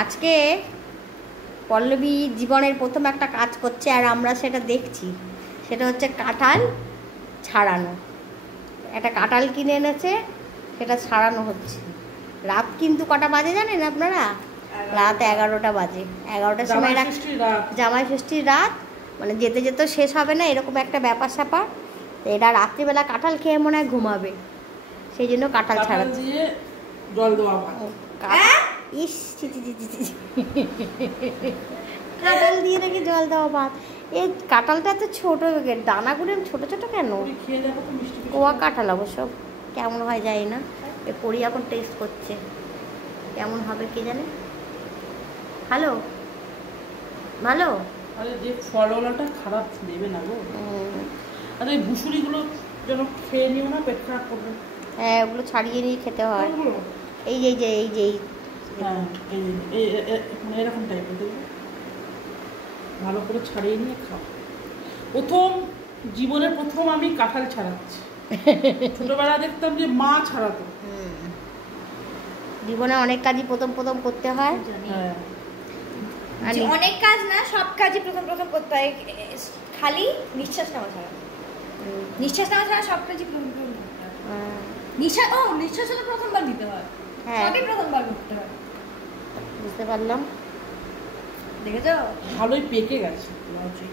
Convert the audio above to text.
আজকে পল্লবী জীবনের প্রথম একটা কাজ করছে আর আমরা সেটা দেখছি। সেটা হচ্ছে কাঁঠাল ছাড়ানো। একটা কাঁঠাল কিনে এনেছে, সেটা ছাড়ানো হচ্ছে। রাত কিন্তু কটা বাজে জানেন আপনারা? রাত 11টা বাজে। 11টার সময় জামাই ষষ্ঠীর রাত, মানে যেতে যেতে শেষ হবে না এরকম একটা ব্যাপার স্যাপার। তো এরা রাত্রিবেলা কাঁঠাল খেয়ে মনে হয় ঘুমাবে, সেই জন্য কাঁঠাল ছাড়াচ্ছে। জল দেওয়া ইস কাঁঠাল দিয়ে নাকি জল দেওয়া ভাত। এই কাঁঠালটা এত ছোটো, দানাগুলো ছোটো ছোটো কেন? কোয়া কাঁঠাল অবশ্য, কেমন হয় জানি না। এ পরি এখন টেস্ট করছে, কেমন হবে কে জানে। ভালো ভালো। আরে যে ফলওয়ালাটা খারাপ দেবে না গো। আরে এই ভুসুরিগুলো যেন খেয়ে নিও না, পেট খারাপ করবে। হ্যাঁ, ওগুলো ছাড়িয়ে নিয়ে খেতে হয়। এই যে হ্যাঁ, এরকম টাইপের দেখবে, ভালো করে ছাড়িয়ে নিয়ে খাও। জীবনের প্রথম আমি কাঁঠাল ছাড়াচ্ছি। ছোটবেলা দেখতাম যে মা ছাড়াতো। জীবনে অনেক কাজই প্রথম প্রথম করতে হয়। অনেক কাজ না, সব কাজই প্রথম প্রথম করতে হয়, খালি নিঃশ্বাস নেওয়া ছাড়া। নিঃশ্বাস নেওয়া ছাড়া সব কাজই প্রথম প্রথম করতে হয়। নিঃশ্বাস তো প্রথমবার নিতে হয়, সবই প্রথমবার করতে হয়। বুঝতে পারলাম। দেখেছো, ভালোই পেকে গেছে লজিক।